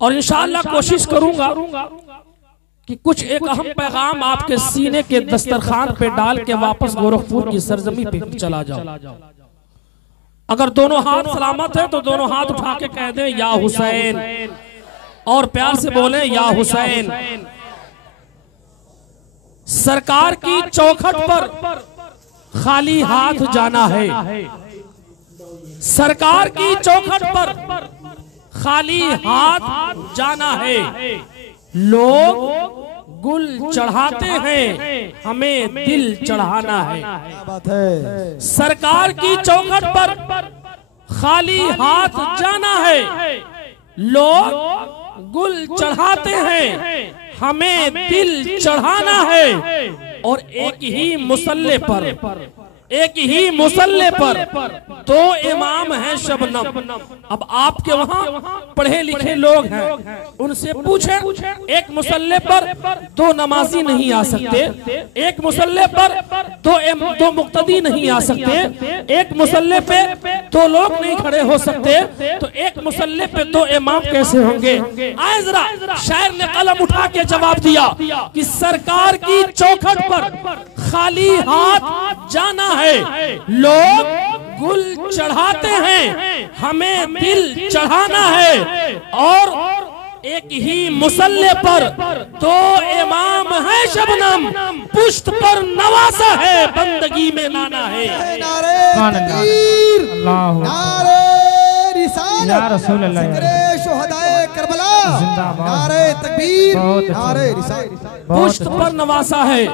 और इंशाअल्लाह कोशिश करूंगा कि कुछ एक अहम पैगाम आपके सीने के दस्तरखान पे डाल के वापस गोरखपुर की सरजमी पे चला जाऊं। अगर दोनों हाथ सलामत है तो दोनों हाथ उठा के कह दें या हुसैन, और प्यार से बोले या हुसैन। सरकार की चौखट पर खाली हाथ जाना है, सरकार की चौखट पर खाली हाथ जाना है। लोग गुल चढ़ाते हैं, हमें दिल चढ़ाना है। सरकार की चौखट पर खाली हाथ जाना है। लोग गुल चढ़ाते हैं, हमें दिल चढ़ाना है। और एक ही मुसल्ले पर दो इमाम हैं शबनम। अब आपके वहाँ पढ़े लिखे लोग हैं, उनसे पूछें, एक मुसल्ले पर दो नमाजी नहीं आ सकते, एक मुसल्ले पर दो मुक्तदी नहीं आ सकते, एक मुसल्ले पे दो लोग नहीं खड़े हो सकते, तो एक मुसल्ले पे दो इमाम कैसे होंगे? आए जरा, शायर ने कलम उठा के जवाब दिया कि सरकार की चौखट पर खाली हाथ जाना है। लोग गुल चढ़ाते हैं, हमें दिल चढ़ाना है। और एक ही मुसल्ले पर दो इमाम है शबनम, पुश्त पर नवासा है, बंदगी में नाना है। नारे तकबीर, नारे रिसालत, ज़िक्रे शुहदाए करबला, नारे तकबीर, नारे रिसालत। पुश्त पर नवासा है,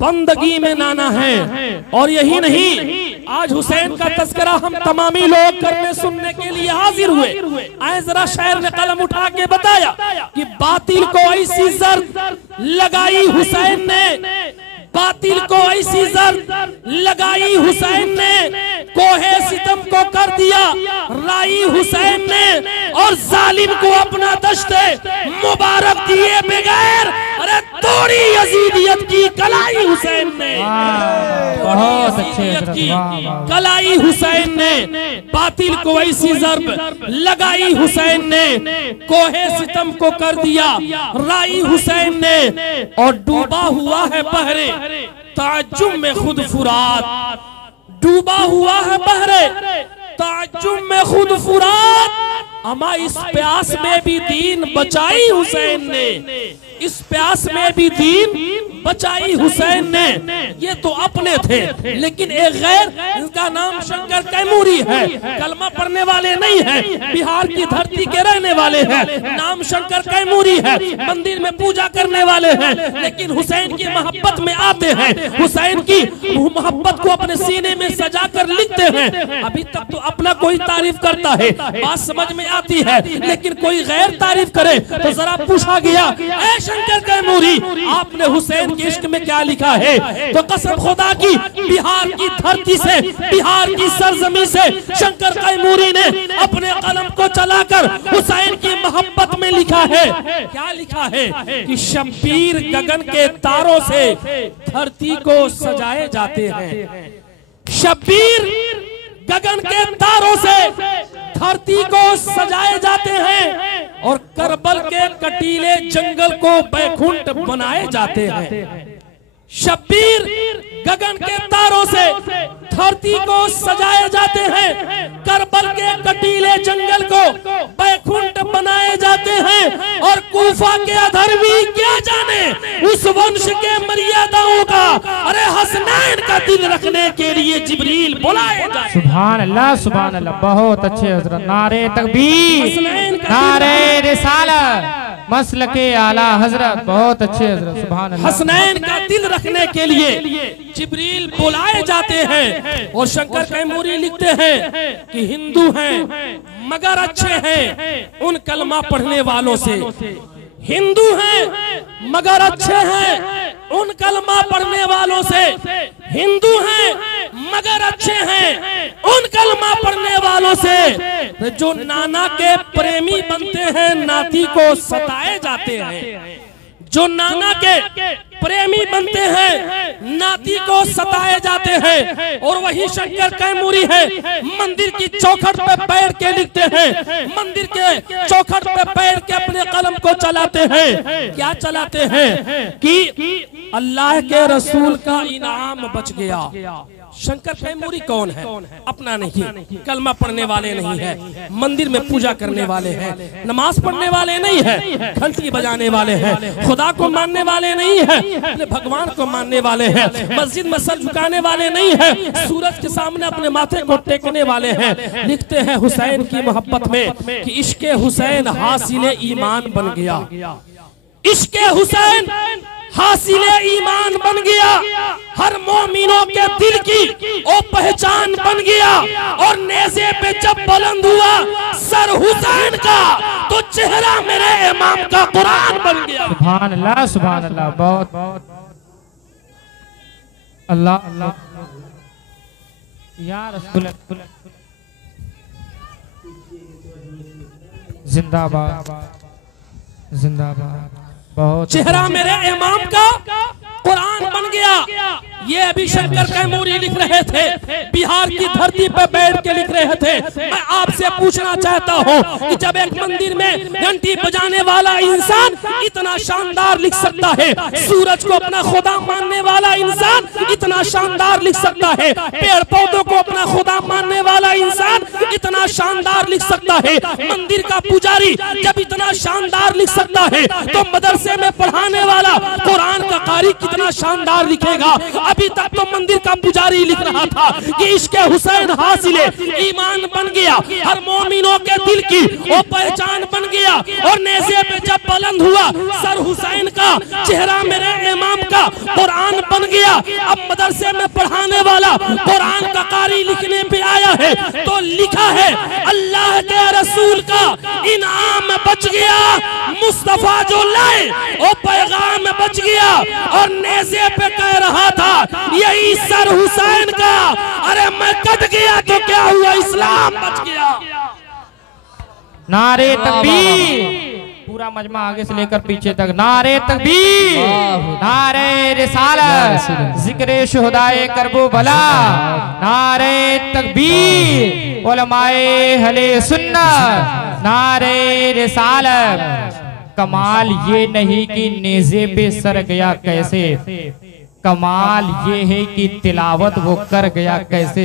बंदगी में नाना है। और यही नहीं, आज हुसैन का तज़किरा हम तमामी लोग करने सुनने के लिए हाजिर हुए। आए जरा, शायर ने कलम उठा के बताया कि बातिल को ऐसी जर्द लगाई हुसैन ने, बातिल को ऐसी जर्द लगाई हुसैन ने, कोहे सितम को कर दिया राई हुसैन ने, और जालिम को अपना दश्ते मुबारक दिए बगैर, अरे तोड़ी यजीदियत की कलाई हुसैन ने, बहुत अच्छे कलाई हुसैन ने। बातिल को ऐसी जर्ब लगाई हुसैन ने, कोहे सितम को कर दिया राई हुसैन ने। और डूबा हुआ है बहरे ताजुम में खुद फुरात, डूबा हुआ है बहरे ताजुम में खुद फुरात। अमा इस प्यास में भी दीन बचाई हुसैन ने, इस प्यास में भी दीन बचाई हुसैन ने। ये तो अपने थे, लेकिन एक गैर, इनका नाम शंकर कैमूरी है, कलमा पढ़ने वाले नहीं है, बिहार की धरती के रहने वाले हैं, नाम शंकर कैमूरी है, मंदिर में पूजा करने वाले हैं, लेकिन हुसैन की मोहब्बत में आते हैं, हुसैन की मोहब्बत को अपने सीने में सजा कर लिखते हैं। अभी तक तो अपना कोई तारीफ करता है, बात समझ में आती है, लेकिन कोई गैर तारीफ करे तो जरा पूछा गया, ऐ शंकर कैमूरी, आपने हुसैन के इश्क में क्या लिखा है? तो कसम खुदा की, बिहार की धरती से, बिहार की सरजमी से शंकर कैमूरी ने अपने कलम को चलाकर हुसैन की मोहब्बत में लिखा है। क्या लिखा है? कि शब्बीर गगन के तारों से धरती को सजाए जाते हैं, शब्बीर गगन के तारों से धरती को सजाए जाते हैं, और करबल के कटीले जंगल को बैकुंठ बनाए जाते हैं। शब्बीर गगन के तारों से धरती को सजाए जाते हैं, करबल के कटीले जंगल को बैकुंठ बनाए जाते हैं। और कूफा के अधर्मी क्या जाने उस वंश के मर्यादाओं का, अरे हसनैन का दिल रखने के लिए जिब्रील बुलाए जाते। सुभान अल्लाह, सुभान अल्लाह, बहुत अच्छे हजरत। नारे तकबीर, नारे रिसालत, मसलके आला हजरत, बहुत अच्छे हजरत, सुभान अल्लाह। हसनैन का दिल रखने के लिए जिब्रील बुलाए जाते हैं। और शंकर कैमूरी लिखते हैं कि हिंदू हैं मगर अच्छे हैं उन कलमा पढ़ने वालों से, हिंदू हैं मगर अच्छे हैं उन कलमा पढ़ने वालों से, हिंदू हैं मगर अच्छे हैं उन कलमा पढ़ने वालों से। जो नाना के प्रेमी बनते हैं नाती को सताए जाते हैं, जो नाना के प्रेमी बनते हैं, नाती को सताए जाते हैं। और वही शंकर कैमूरी है, मंदिर की चौखट पे बैठ के लिखते हैं, मंदिर के चौखट पे बैठ के अपने कलम को चलाते हैं। क्या चलाते हैं कि अल्लाह के रसूल का इनाम बच गया। शंकर कैमूरी कौन है? अपना नहीं, कलमा पढ़ने वाले नहीं है, मंदिर में पूजा करने वाले हैं, नमाज पढ़ने वाले नहीं है, घंटी बजाने वाले हैं, खुदा को मानने वाले नहीं है, अपने भगवान को मानने वाले हैं, मस्जिद में सर झुकाने वाले नहीं है, सूरज के सामने अपने माथे को टेकने वाले हैं। लिखते हैं हुसैन की मोहब्बत में कि इश्के हुसैन हासिले ईमान बन गया। इश्के हुसैन हासिले ईमान बन गया, हर मोमिनों के दिल की ओ पहचान बन गया। और नेज़े पे जब बुलंद हुआ सर हुसैन का, तो चेहरा मेरे इमाम का कुरान बन गया। सुभान अल्लाह, सुभान अल्लाह, बहुत अल्लाह अल्लाह या रसूल जिंदाबाद जिंदाबाद। बहुत चेहरा मेरे इमाम का कुरान बन गया। ये अभी शंकर कैमूरी लिख रहे थे, बिहार की धरती पर बैठ के लिख रहे थे। मैं आपसे पूछना चाहता हूँ कि जब एक मंदिर में घंटी बजाने वाला इंसान इतना शानदार लिख सकता है, सूरज को अपना खुदा मानने वाला इंसान इतना शानदार लिख सकता है, पेड़ पौधों को अपना खुदा मानने वाला इंसान इतना शानदार लिख सकता है, मंदिर का पुजारी जब इतना शानदार लिख सकता है, तो मदरसे में पढ़ाने वाला कुरान का कारी कितना शानदार लिखेगा। अभी तक तो मंदिर का पुजारी लिख रहा था कि इश्के हुसैन हासिले ईमान बन गया, हर मोमिनों के दिल की वो पहचान बन गया। और नेज़े पे जब बुलंद हुआ सर हुसैन का, चेहरा मेरे इमाम का कुरान बन गया। अब मदरसे में पढ़ाने वाला कुरान का कारी लिखने पे आया है, तो लिखा है अल्लाह के रसूल का इनाम बच गया, मुस्तफा जो लाए वो पैगाम बच गया। और नेज़े पे कह रहा था यही सर हुसैन का, अरे मैं कट गया तो क्या हुआ, इस्लाम बच गया। नारे तकबीर, पूरा मजमा आगे से लेकर पीछे तक नारे तकबीर, नारे रिसालत, जिक्र शुहदाए करबो भला, नारे तकबीर, उलमाए अहले सुन्नत, नारे रिसालत। कमाल ये नहीं कि नेज़े पे सर गया कैसे, कमाल ये है कि तिलावत वो कर गया कैसे।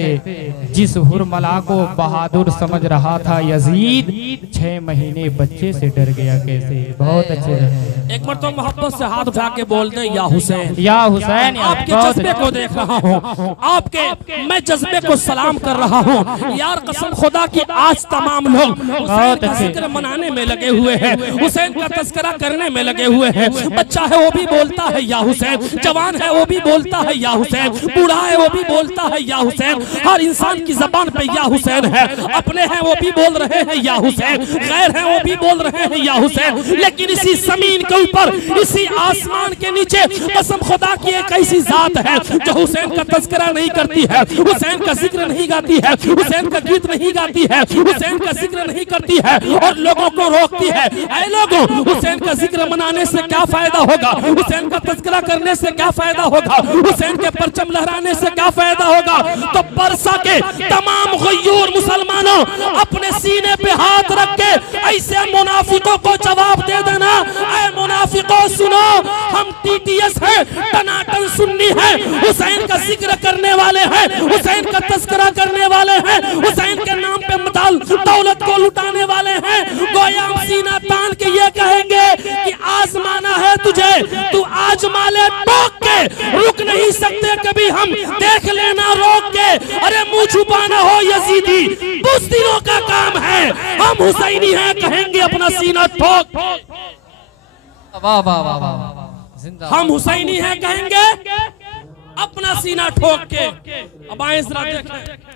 जिस हुरमला को बहादुर समझ रहा था यजीद, 6 महीने बच्चे से डर गया कैसे। बहुत अच्छे रहे। एक बार तो मोहब्बत से हाथ उठा के बोल दे या हुसैन, या हुसैन। आपके जज्बे को देख रहा हूँ, आपके मैं जज्बे को सलाम कर रहा हूँ। यार कसम खुदा की आज तमाम लोग हुसैन का जिक्र मनाने में लगे हुए हैं, हुसैन का तस्करा करने में लगे हुए हैं। बच्चा है वो भी बोलता है या हुसैन, जवान है वो भी बोलता है या हुसैन, बूढ़ा है वो भी बोलता है या हुसैन। हर इंसान की जबान पे या हुसैन है, अपने हैं वो भी बोल रहे हैं या हुसैन, गैर हैं वो भी बोल रहे हैं या हुसैन। लेकिन इसी जमीन के ऊपर, इसी आसमान के नीचे कसम खुदा की एक ऐसी जात है जो हुसैन का तस्करा नहीं करती है, हुसैन का जिक्र नहीं गाती है, हुसैन का गीत नहीं गाती है, हुसैन का जिक्र नहीं करती है और लोगों को रोकती है। ऐ लोगों, हुसैन का जिक्र मनाने से क्या फायदा होगा, हुसैन का तस्करा करने से क्या फायदा होगा, हुसैन के परचम लहराने से क्या फायदा होगा। तो बरसा के तमाम गयूर मुसलमानों अपने सीने पे हाथ रख के ऐसे मुनाफिकों को जवाब दे देना, ऐ मुनाफिकों सुनो, हम टीटीएस है, टनाटन सुन्नी है, हुसैन का जिक्र करने वाले हैं, हुसैन का तस्करा करने वाले हैं, हुसैन के नाम पे मताल दौलत को लुटाने वाले हैं। गोया सीना तान के ये कहेंगे कि आजमाना है तुझे, तू आजमा ले ठोक के, रुक नहीं सकते कभी हम, देख लेना रोक के। अरे मुंह छुपाना हो यजीदी, बुज़दिलों का काम है, हम हुसैनी हैं कहेंगे अपना सीना ठोक। वाह वाह वाह वाह, हम हुसैनी हैं कहेंगे अपना सीना ठोक के। अब आए जरा देखें,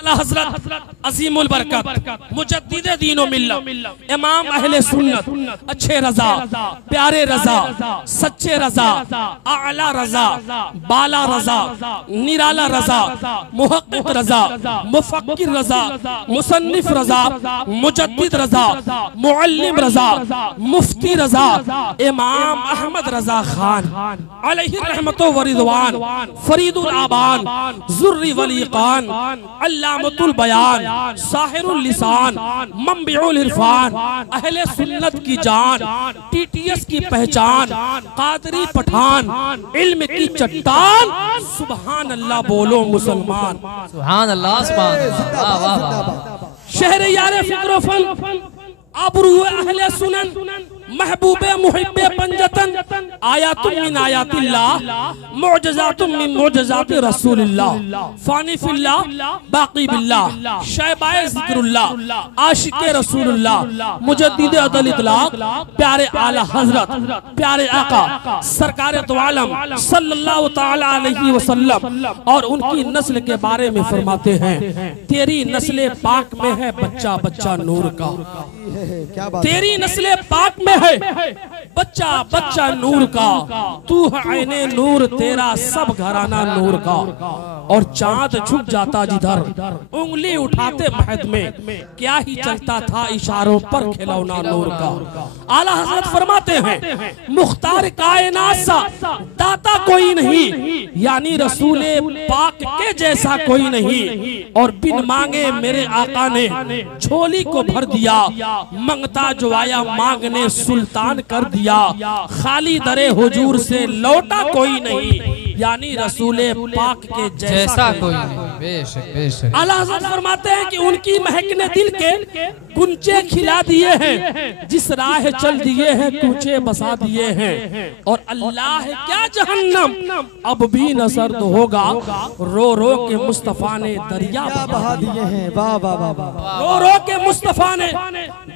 आला हजरत अजीमुल बरकत मुजद्दिदे दीनो मिल्लत इमाम अहले सुन्नत अच्छे रजा प्यारे रजा सच्चे रजा आला रजा बाला रजा निराला रजा मुहक्किक रजा मुफक्किर रजा मुसन्निफ रजा मुजद्दिद रजा मुअल्लिम रजा मुफ्ती रजा इमाम अहमद रजा खान अलैहि रहमतो व रिदवान फरीदुल आबान जुर्री वली खान अल्लामतुल बयान साहिरुल लिसान मंबिउल इरफान अहले सुन्नत की जान टीटीएस की पहचान कादरी पठान इल्म की चट्टान सुभान अल्लाह बोलो मुसलमान सुभान अल्लाह सुभान अल्लाह वाह वाह वाह शहर यार फिक्र फन आबरू अहले सुनन महबूबे मुहिब्बे पंजतन आयातुम मिन आयातिल्लाह मुअजिजातुम मिन मुअजिजाति रसूलिल्लाह फानी फिल्लाह बाकी बिल्लाह शैबाए जिक्रुल्लाह आशिके रसूलुल्लाह मुजद्दिद अदल इतलाक प्यारे आला हजरत प्यारे आका सरकार दो आलम सल्लल्लाहु तआला अलैहि वसल्लम और उनकी नस्ल के बारे में फरमाते हैं तेरी नस्ल पाक में है बच्चा बच्चा नूर का क्या बात तेरी नस्ल पाक में है बच्चा बच्चा नूर का तू है ऐने नूर तेरा सब घराना नूर का और चांद झुक जाता जिधर उंगली उठाते महद में क्या ही चलता था इशारों पर खिलौना नूर का आला हजरत फरमाते हैं मुख्तार कायनात सा दाता कोई नहीं यानी रसूले पाक के जैसा कोई नहीं और बिन मांगे मेरे आका ने झोली को भर दिया मंगता जो आया मांगने सुल्तान कर दिया खाली दरे हुजूर से लौटा कोई नहीं यानी रसूले पाक के जैसा कोई नहीं बेशक बेशक आला हज़रत फरमाते हैं कि उनकी महकने दिल के गुंचे खिला दिए हैं जिस राह चल दिए हैं कूचे बसा दिए हैं और अल्लाह क्या जहन्नम अब भी न सर्द होगा रो रो के मुस्तफा ने दरिया बहा दिए हैं वाह वाह वाह वाह रो रो के मुस्तफा ने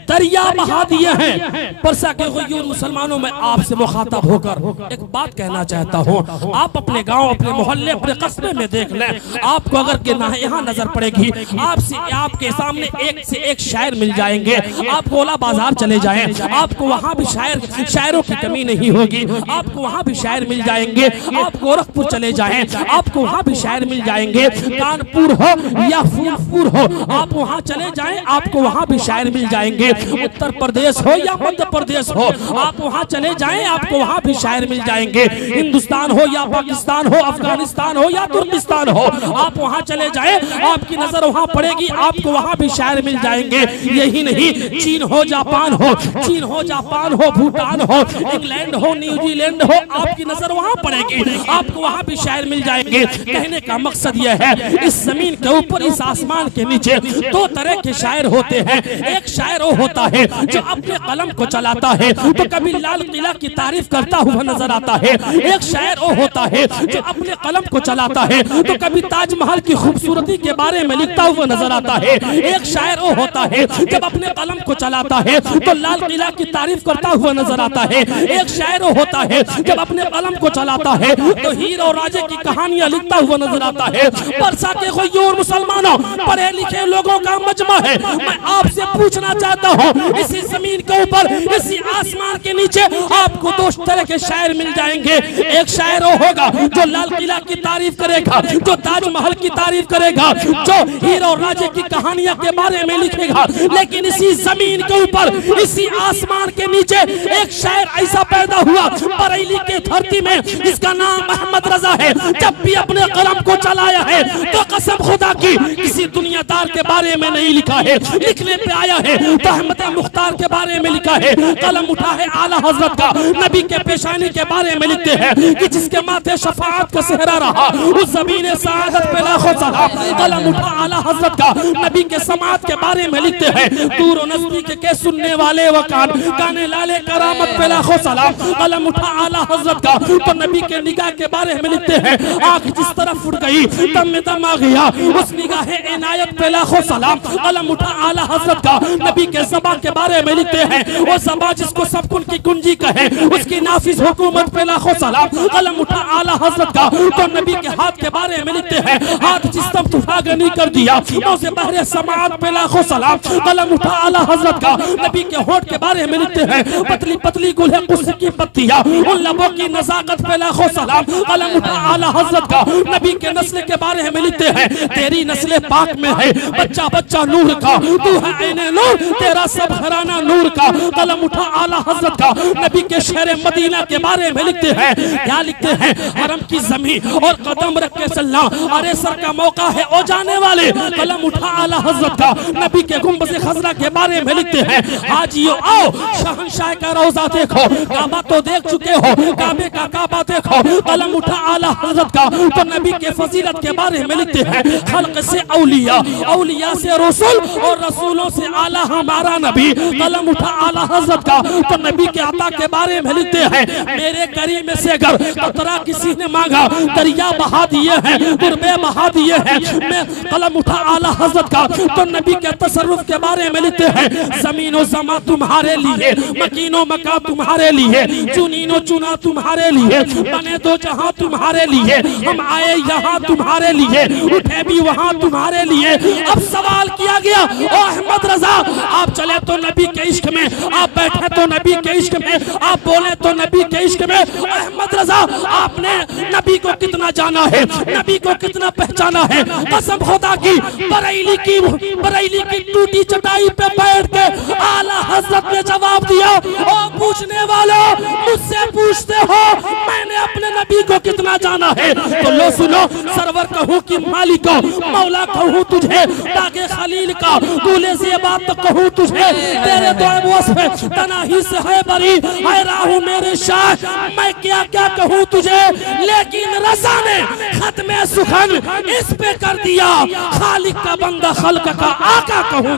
दरिया बहा दिए हैं परसा के गुयूर मुसलमानों में आपसे मुखातब होकर एक बात कहना चाहता हूँ आप अपने गांव अपने मोहल्ले अपने कस्बे में देख लें आपको अगर के ना यहाँ नजर पड़ेगी आपसे आपके सामने एक से एक शायर मिल जाएंगे आप गोला बाजार चले जाएं आपको वहाँ भी शायरों की कमी नहीं होगी आपको वहाँ भी शायर मिल जाएंगे आप गोरखपुर चले जाएं आपको वहाँ भी शायर मिल जाएंगे कानपुर हो या फूलपुर हो आप वहाँ चले जाएं आपको वहाँ भी शायर मिल जाएंगे उत्तर प्रदेश हो या मध्य प्रदेश हो आप वहाँ चले जाएं आपको वहाँ भी शायर मिल जाएंगे हिंदुस्तान हो या पाकिस्तान हो अफगानिस्तान हो या तुर्किस्तान हो आप वहाँ चले जाएं आपकी नजर वहाँ पड़ेगी आपको वहाँ भी शायर मिल जाएंगे यही नहीं चीन हो जापान हो भूटान हो इंग्लैंड हो न्यूजीलैंड हो आपकी नजर वहाँ पड़ेगी आपको वहाँ भी शायर मिल जाएंगे कहने का मकसद यह है इस जमीन के ऊपर इस आसमान के नीचे दो तरह के शायर होते हैं एक शायर वो होता है जो अपने कलम को चलाता है तो कभी लाल किला की तारीफ करता हुआ नजर आता है एक शायर वो होता है जो अपने कलम को चलाता है तो कभी ताजमहल की खूबसूरती के बारे में लिखता हुआ नजर आता है एक शायर वो होता है जब अपने कलम को चलाता है तो लाल किला की तारीफ करता हुआ नजर आता है एक शायर वो होता है जब अपने कलम को चलाता है तो हीर और राजे की कहानियां लिखता हुआ नजर आता है परसा के गुयूर मुसलमानों पढ़े लिखे लोगों का मजमा है मैं आपसे पूछना चाहता हूँ इसी जमीन के ऊपर इसी आसमान के नीचे आपको दो तरह के शायर मिल जाएंगे एक शायर वो होगा जो लाल किला की तारीफ करेगा जो ताजमहल की तारीफ करेगा जो हीरो और राजे की कहानियां के बारे में लिखेगा लेकिन इसी जमीन के ऊपर इसी आसमान के नीचे एक शायर ऐसा पैदा हुआ बरेली के धरती में जिसका नाम अहमद रजा है जब भी अपने कलम को चलाया है तो कसम खुदा की किसी दुनियादार के बारे में नहीं लिखा है लिखने पे आया है तो अहमद मुख्तार के बारे में लिखा है कलम उठा है आला हजरत का नबी के पेशानी के बारे में लिखते हैं कि जिसके माथे शफाअत का सेहरा रहा उस ज़मीन सआदत पे लाखों सलाम कलम उठा आला हजरत का नबी के समात के बारे में लिखते हैं दूर और नजदीक के सुनने वाले वकान गाने लाले करामत पे लाखों सलाम कलम उठा आला हजरत का तो नबी के निगाह के बारे में लिखते हैं आंख जिस तरफ उड़ गई दम में दम आ गया उस निगाह इनायत पे लाखों सलाम कलम उठा आला हजरत का नबी के ज़बान के बारे में लिखते हैं वो ज़बान जिसको सब कुछ की कुंजी कहे उसकी नाफिज हुकूमत पे लाखों सलाम कलम उठा आला हजरत का तो नबी के हाथ के बारे में लिखते हैं हाथ जिस्म उठा के नहीं कर दिया। मौसे बहरे समात पे लाखों सलाम। कलम उठा आला हजरत का, नबी के होठ के बारे में लिखते हैं पतली पतली गुल है कुछ की पत्तियां, उन लबों की नजाकत पे लाखों सलाम। कलम उठा आला हजरत का, नबी के नस्ल के बारे में लिखते हैं तेरी नस्ल पाक में है बच्चा बच्चा नूर का, तू है ऐने नूर, तेरा सब घराना नूर का। कलम उठा आला हजरत का, नबी के शहर मदीना के बारे में लिखते हैं, क्या लिखते हैं हरम की जमीन और कदम रख के चलना, अरे सर का मौका है ओ जाने वाले। कलम उठा आला हजरत का, नबी के गुंबद खजरा के बारे में लिखते हैं हाजियो आओ शहंशाह का रोजा देखो, काबा तो देख चुके हो, काबे का काबा देखो। कलम उठा आला हजरत का, तो नबी के फजीलत के बारे में लिखते हैं खल्क से औलिया, औलिया से रसूल और रसूलों से आला हमारा नबी। कलम उठा आला हजरत का, तो नबी के अता के बारे में लिखते हैं मेरे करीम से अगर कतरा किसी ने मांगा दरिया बहा दिए हैं, गुरबे बहा दिए हैं। मैं कलम उठा आला हजरत का, तो नबी के तसर्रुफ के बारे में लिखते हैं जमीनो जमा तुम्हारे लिए, मकीनो मका तुम्हारे लिए, चुनीनो चुना तुम्हारे लिए, बने दो जहां तुम्हारे लिए, हम आए यहाँ तुम्हारे लिए, उठे भी वहाँ तुम्हारे लिए। अब सवाल किया गया ओ अहमद रजा, आप चले तो नबी के इश्क में, आप बैठे तो नबी के इश्क में, आप बोले तो नबी के इश्क में। अहमद रजा आपने नबी को कितना जाना है, नबी को कितना पहचाना है? कसम खुदा की बरेली की टूटी चटाई पे बैठ के आला हजरत ने जवाब दिया ओ पूछने वालों मुझसे पूछते हो मैंने अपने नबी को कितना जाना है? तो लो सुनो, सरवर कहूँ कि मालिको, मौला कहूँ तुझे, ताके खलील का दूल्हे से बात तो कहूँ तुझे, तेरे दो वस्फ तनाही से है बरी, है राहू मेरे शाह, मैं क्या क्या कहूँ तुझे। लेकिन रज़ा ने खत्मे सुखन इस पे कर दिया, खालिक का बंदा खल्क का आका कहूँ।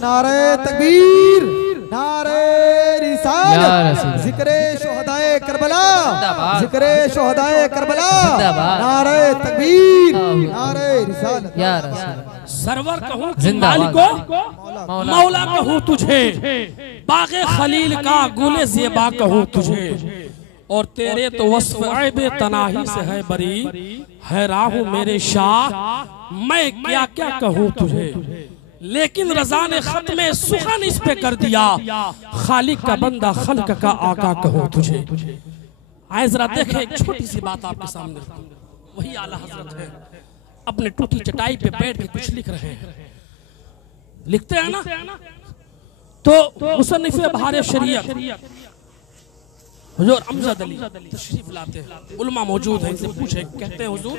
नारे तकबीर, नारे रिसालत, जिक्रे शुहदाए करबला, जिक्रे शुहदाए करबला, नारे तकबीर, नारे रिसालत। या रसूल सरवर कहूँ कि मालिको, मौला कहूँ तुझे, बागे खलील का गुले ज़ेबा कहूँ तुझे, और तेरे तो वस्फ ऐबे तनाही से है बरी, है राहू मेरे शाह, मैं क्या क्या कहूँ तुझे। लेकिन रज़ा ने खत्मे सुखन इस पे कर दिया, खालिक का बंदा खल्क का आका कहूँ तुझे। आए जरा देखें, एक छोटी सी बात आपके सामने, वही आला हजरत है, अपने टूटी चटाई पे बैठ के कुछ लिख रहे हैं, लिखते हैं ना, तो मुसन्निफ बहार शरीयत हुजूर अमजद अली तशरीफ लाते हैं, उलमा मौजूद हैं, इनसे पूछे, कहते हैं हुजूर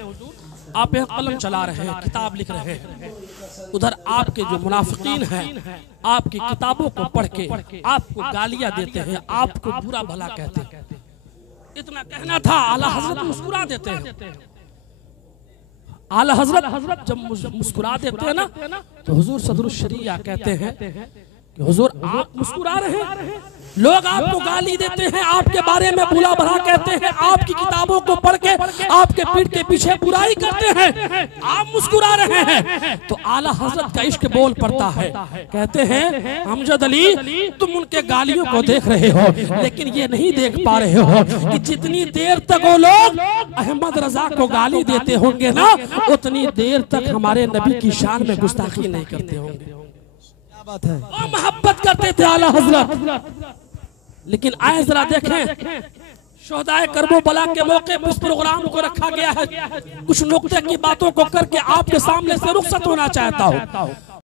आप यहाँ कलम चला रहे हैं, किताब लिख रहे हैं, उधर आपके जो मुनाफिकीन हैं आपकी किताबों को पढ़ के आपको गालियां देते हैं, आपको बुरा भला कहते हैं। इतना कहना था, आला हजरत मुस्कुरा देते हैं। आला हजरत जब मुस्कुरा देते हैं ना, तो हुजूर सदरुल शरिया कहते हैं कि हुजूर आप मुस्कुरा रहे हैं, लोग आपको गाली देते हैं, आपके बारे में बुरा भला कहते हैं, आपकी किताबों को पढ़ के आपके पीठ के पीछे बुराई करते हैं, आप मुस्कुरा रहे हैं। तो आला हजरत का इश्क बोल पड़ता है, कहते हैं अमजद अली तुम उनके गालियों को देख रहे हो, लेकिन ये नहीं देख पा रहे हो कि जितनी देर तक वो लोग अहमद रजा को गाली देते होंगे ना, उतनी देर तक हमारे नबी की शान में गुस्ताखी नहीं करते होंगे। बात है, वो मोहब्बत करते थे आला हजरत। लेकिन आए जरा देखें, शोहदाए करबो बला के मौके पर इस प्रोग्राम को रखा गया है, कुछ नुक्ते की बातों को करके आपके सामने से रुखसत होना चाहता हूँ।